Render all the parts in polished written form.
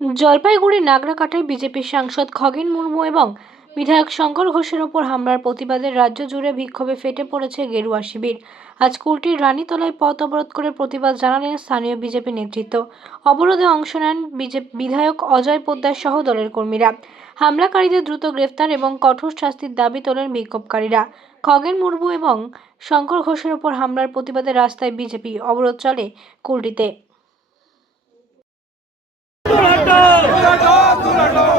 জলপাইগুড়ির নাগরাকাটায় বিজেপি সাংসদ খগেন মুর্মু এবং বিধায়ক শঙ্কর ঘোষের ওপর হামলার প্রতিবাদে রাজ্য জুড়ে বিক্ষোভে ফেটে পড়েছে গেরুয়া শিবির। আজ কুলটির রানীতলায় পথ অবরোধ করে প্রতিবাদ জানালেন স্থানীয় বিজেপি নেতৃত্ব। অবরোধে অংশ নেন বিধায়ক অজয় পোদ্দার সহ দলের কর্মীরা। হামলাকারীদের দ্রুত গ্রেফতার এবং কঠোর শাস্তির দাবি তোলেন বিক্ষোভকারীরা। খগেন মুর্মু এবং শঙ্কর ঘোষের ওপর হামলার প্রতিবাদে রাস্তায় বিজেপি অবরোধ চলে কুলটিতে।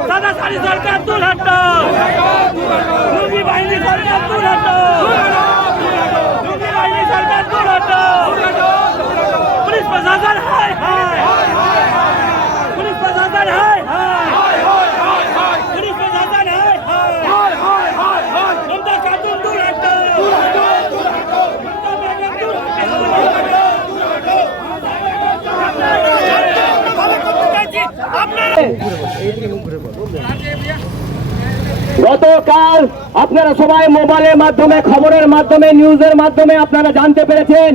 দাদাশালী সরকার দূর হটো, লুঙ্গি বাহিনী সরকার দূর হটো, লুঙ্গি বাহিনী সরকার দূর হটো, পুলিশ প্রশাসন হায় হায়, পুলিশ প্রশাসন হায় হায়, পুলিশ প্রশাসন হায় হায়, মমতা খাতুন দূর হটো, মমতা বেগম দূর হটো। গতকাল আপনারা সবাই মোবাইলের মাধ্যমে, খবরের মাধ্যমে, নিউজের মাধ্যমে আপনারা জানতে পেরেছেন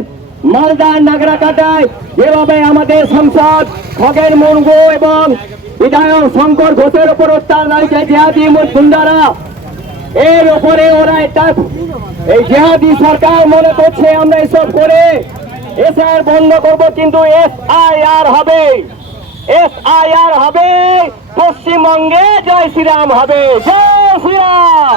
মালদার নাগরাকাটায় যেভাবে আমাদের সাংসদ খগেন মুর্মু এবং বিধায়ক শঙ্কর ঘোষের উপর অত্যাচার জিহাদি গুন্ডারা, এর উপরে ওরা এটা এই জিহাদি সরকার মনে করছে আমরা এসব করে এসআইআর বন্ধ করব, কিন্তু এসআইআর হবে, এসআইআর হবে পশ্চিমবঙ্গে। জয় শ্রীরাম হবে, জয় শ্রীরাম।